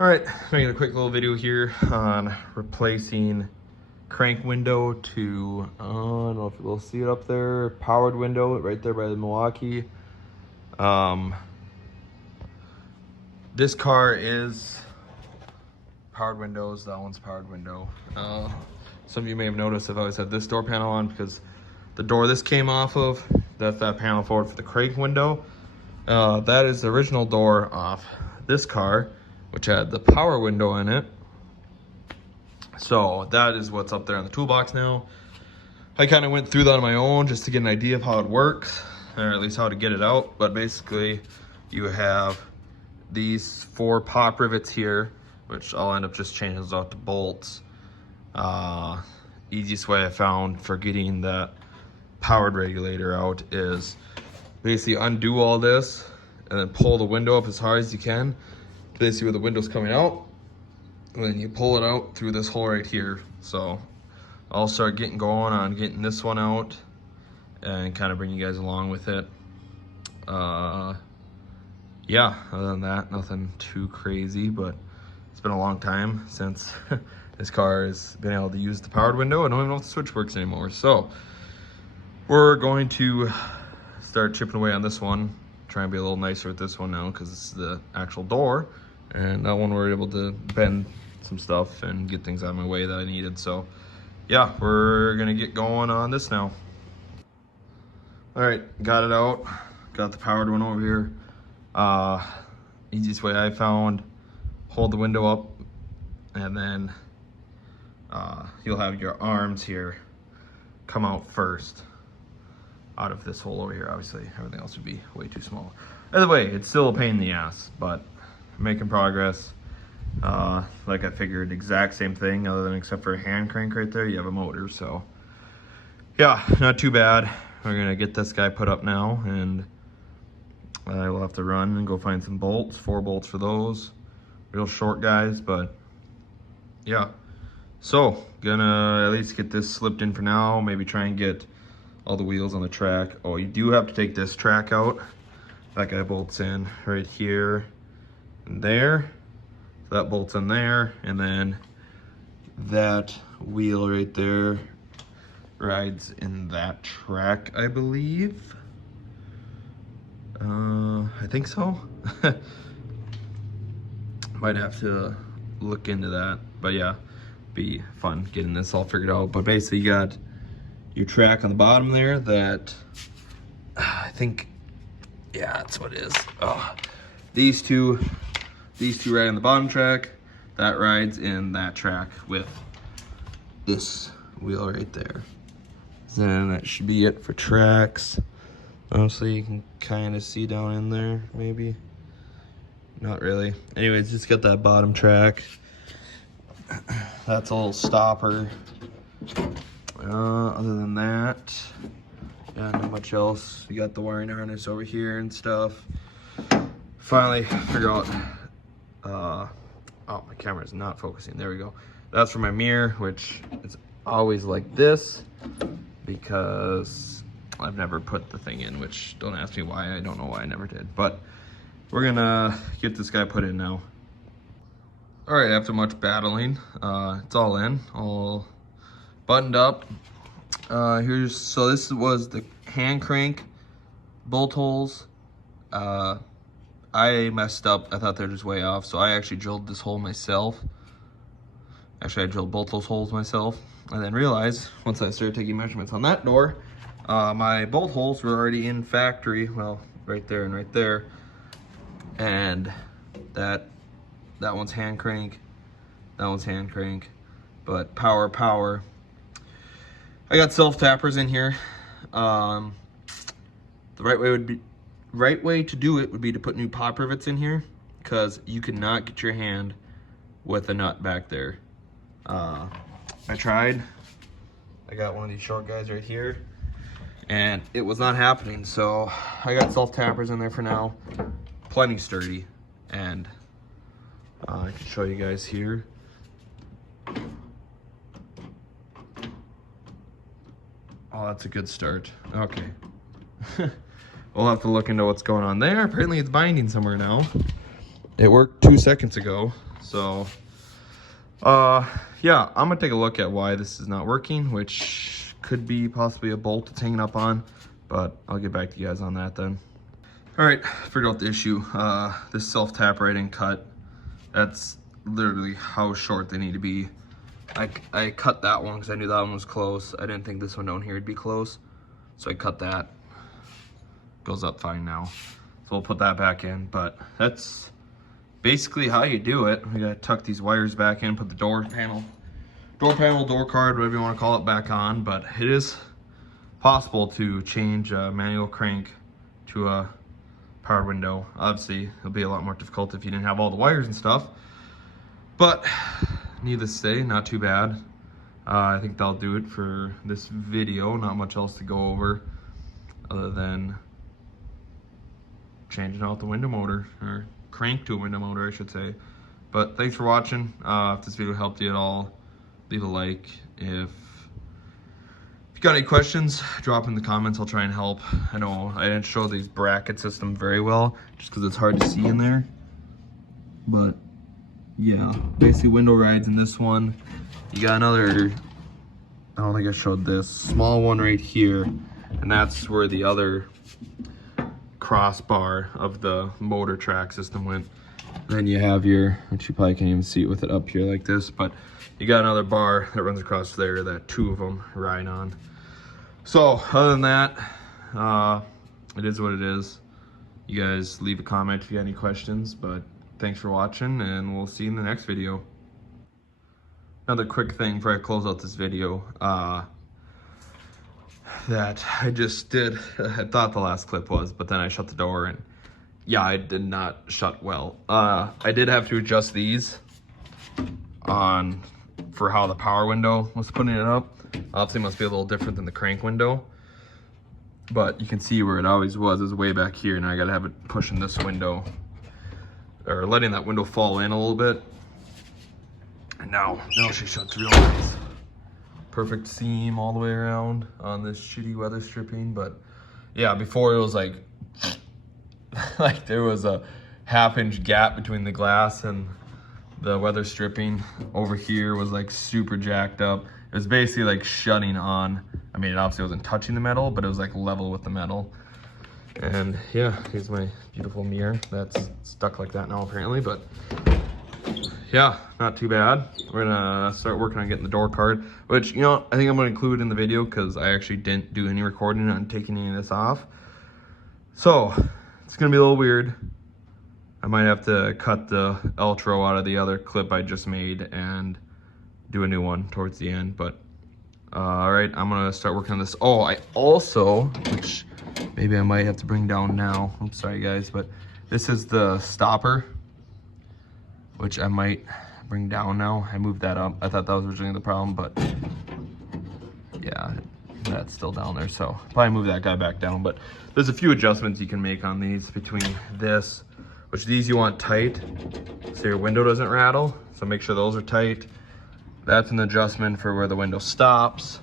All right, making a quick little video here on replacing crank window to, I don't know if you'll see it up there, powered window right there by the Milwaukee. This car is powered windows, that one's powered window. Some of you may have noticed I've always had this door panel on because the door this came off of, that's that panel forward for the crank window. That is the original door off this car, which had the power window in it. So that is what's up there in the toolbox now. I kind of went through that on my own just to get an idea of how it works, or at least how to get it out. But basically you have these 4 pop rivets here, which I'll end up just changing those out to bolts. Easiest way I found for getting that powered regulator out is basically undo all this and then pull the window up as hard as you can. Basically where the window's coming out, and then you pull it out through this hole right here. So I'll start getting going on getting this one out and kind of bring you guys along with it. Yeah, other than that, nothing too crazy, but it's been a long time since this car has been able to use the powered window. I don't even know if the switch works anymore. So we're going to start chipping away on this one, try and be a little nicer with this one now because it's the actual door. And that one we're able to bend some stuff and get things out of my way that I needed. So yeah, we're gonna get going on this now. All right, got it out. Got the powered one over here. Easiest way I found, hold the window up and then you'll have your arms here come out first out of this hole over here. Obviously, everything else would be way too small. Either way, it's still a pain in the ass, but making progress. Like I figured, exact same thing, other than except for a hand crank right there, you have a motor. So yeah, not too bad. We're gonna get this guy put up now, and I will have to run and go find some bolts, 4 bolts for those. Real short guys, but yeah. So gonna at least get this slipped in for now. Maybe try and get all the wheels on the track. Oh, you do have to take this track out. That guy bolts in right here and there. So that bolts in there, and then that wheel right there rides in that track, I believe. I think so. Might have to look into that, but yeah, be fun getting this all figured out. But basically, you got your track on the bottom there that I think, yeah, that's what it is. Oh, these two ride on the bottom track. That rides in that track with this wheel right there. Then that should be it for tracks. Honestly, you can kind of see down in there, maybe. Not really. Anyways, just got that bottom track. That's a little stopper. Other than that, yeah, not much else. You got the wiring harness over here and stuff. Finally figure out, oh, my camera's not focusing. There we go. That's for my mirror, which is always like this because I've never put the thing in, which don't ask me why. I don't know why I never did, but we're gonna get this guy put in now. All right, after much battling, it's all in, all buttoned up. So this was the hand crank bolt holes. I messed up. I thought they were just way off, so I actually drilled this hole myself. Actually, I drilled both those holes myself, and then realized once I started taking measurements on that door, my bolt holes were already in factory. Well, right there and right there, and that one's hand crank, that one's hand crank, but power. I got self tappers in here. The right way to do it would be to put new pop rivets in here, because you cannot get your hand with a nut back there. I tried. I got one of these short guys right here, and it was not happening. So I got self tappers in there for now. Plenty sturdy, and I can show you guys here. Oh, that's a good start. Okay. We'll have to look into what's going on there. Apparently it's binding somewhere now. It worked 2 seconds ago. So, yeah, I'm gonna take a look at why this is not working, which could be possibly a bolt it's hanging up on, but I'll get back to you guys on that then. All right, figured out the issue. This self-tap right in cut, that's literally how short they need to be. I cut that one because I knew that one was close. I didn't think this one down here would be close, so I cut that. Goes up fine now. So we'll put that back in, but that's basically how you do it. We gotta tuck these wires back in, put the door panel, door card, whatever you want to call it, back on. But it is possible to change a manual crank to a power window. Obviously, it'll be a lot more difficult if you didn't have all the wires and stuff. But needless to say, not too bad. I think that'll do it for this video. Not much else to go over other than changing out the window motor, or crank to a window motor, I should say. But thanks for watching. If this video helped you at all, leave a like. If you got any questions, drop in the comments. I'll try and help. I know I didn't show these bracket system very well just because it's hard to see in there. But yeah, basically window rides in this one. You got another, I don't think I showed this, small one right here. And that's where the other crossbar of the motor track system went. Then you have your, which you probably can't even see it with it up here like this, but you got another bar that runs across there that 2 of them ride on. So other than that, it is what it is. You guys leave a comment if you got any questions, but thanks for watching, and we'll see you in the next video. Another quick thing before I close out this video, that I just did, I thought the last clip was, but then I shut the door and yeah, I did not shut well. I did have to adjust these on for how the power window was putting it up. Obviously it must be a little different than the crank window, but you can see where it always was is way back here. Now I gotta have it pushing this window, or letting that window fall in a little bit. And now she shuts real nice. Perfect seam all the way around on this shitty weather stripping. But yeah, before it was like there was a 1/2-inch gap between the glass and the weather stripping. Over here was like super jacked up. It was basically like shutting on. I mean, it obviously wasn't touching the metal, but it was like level with the metal. And yeah, here's my beautiful mirror that's stuck like that now apparently, but yeah, not too bad. We're gonna start working on getting the door card, which, you know, I think I'm gonna include in the video because I actually didn't do any recording on taking any of this off. So it's gonna be a little weird. I might have to cut the outro out of the other clip I just made and do a new one towards the end, but all right, I'm gonna start working on this. Oh, I also, which maybe I might have to bring down now. I'm sorry guys, but this is the stopper, which I might bring down now. I moved that up. I thought that was originally the problem, but yeah, that's still down there. So probably move that guy back down, but there's a few adjustments you can make on these between this, which these you want tight so your window doesn't rattle. So make sure those are tight. That's an adjustment for where the window stops.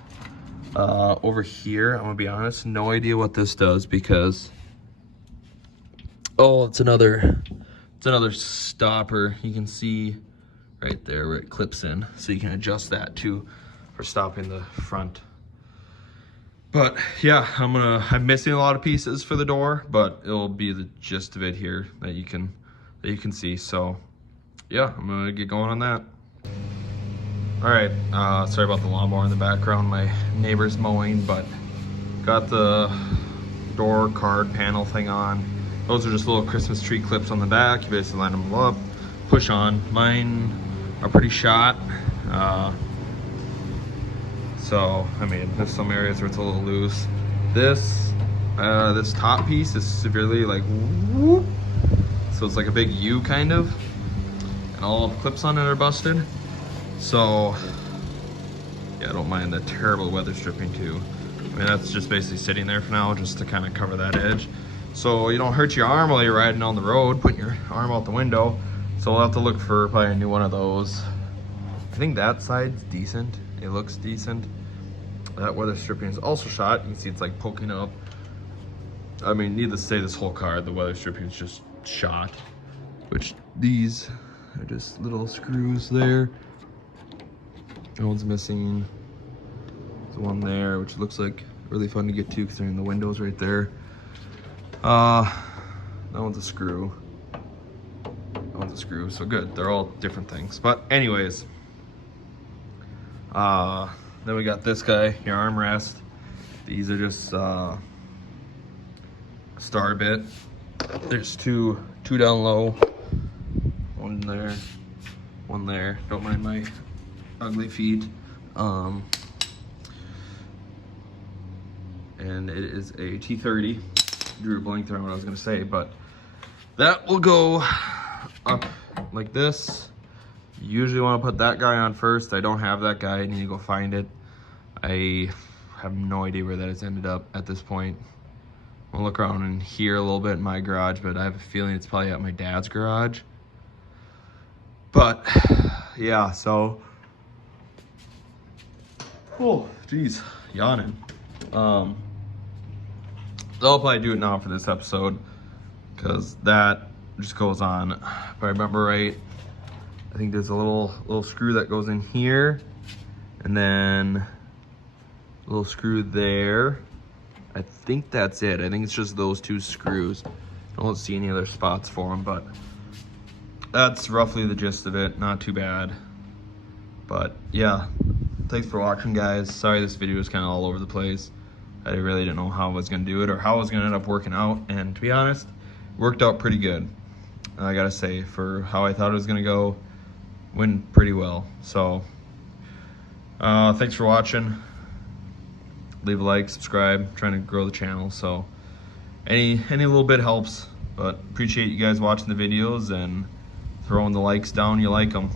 Over here, I'm gonna be honest, no idea what this does because, oh, it's another stopper. You can see right there where it clips in, so you can adjust that too for stopping the front. But yeah, I'm missing a lot of pieces for the door, but it'll be the gist of it here that you can see. So yeah, I'm gonna get going on that. All right, sorry about the lawnmower in the background. My neighbor's mowing, but got the door card panel thing on. Those are just little Christmas tree clips on the back. You basically line them up, push on. Mine are pretty shot. So, I mean, there's some areas where it's a little loose. This top piece is severely like, whoop. So it's like a big U kind of. And all the clips on it are busted. So, yeah, I don't mind the terrible weather stripping too. I mean, that's just basically sitting there for now just to kind of cover that edge. So you don't hurt your arm while you're riding on the road, putting your arm out the window. So we'll have to look for probably a new one of those. I think that side's decent. It looks decent. That weather stripping is also shot. You can see it's like poking up. I mean, needless to say, this whole car, the weather stripping is just shot. which these are just little screws there. That one's missing. There's one there, which looks like really fun to get to because they're in the windows right there. That one's a screw. That one's a screw, so good. They're all different things. But anyways, then we got this guy, your armrest. These are just star bit. There's two down low. One there, one there. Don't mind my ugly feet. And it is a T30. Drew a blank there on what I was gonna say, but that will go up like this. You usually want to put that guy on first. I don't have that guy. I need to go find it. I have no idea where that has ended up at this point. I'll look around in here a little bit in my garage, but I have a feeling it's probably at my dad's garage. But yeah, so oh geez, yawning. So I'll probably do it now for this episode because that just goes on. If I remember right, I think there's a little screw that goes in here, and then a little screw there. I think that's it. I think it's just those two screws. I don't see any other spots for them, but that's roughly the gist of it. Not too bad. But yeah, thanks for watching, guys. Sorry this video was kind of all over the place. I really didn't know how I was going to do it or how I was going to end up working out. And to be honest, it worked out pretty good. I got to say, for how I thought it was going to go, went pretty well. So thanks for watching. Leave a like, subscribe. I'm trying to grow the channel, so any little bit helps. But appreciate you guys watching the videos and throwing the likes down. You like them.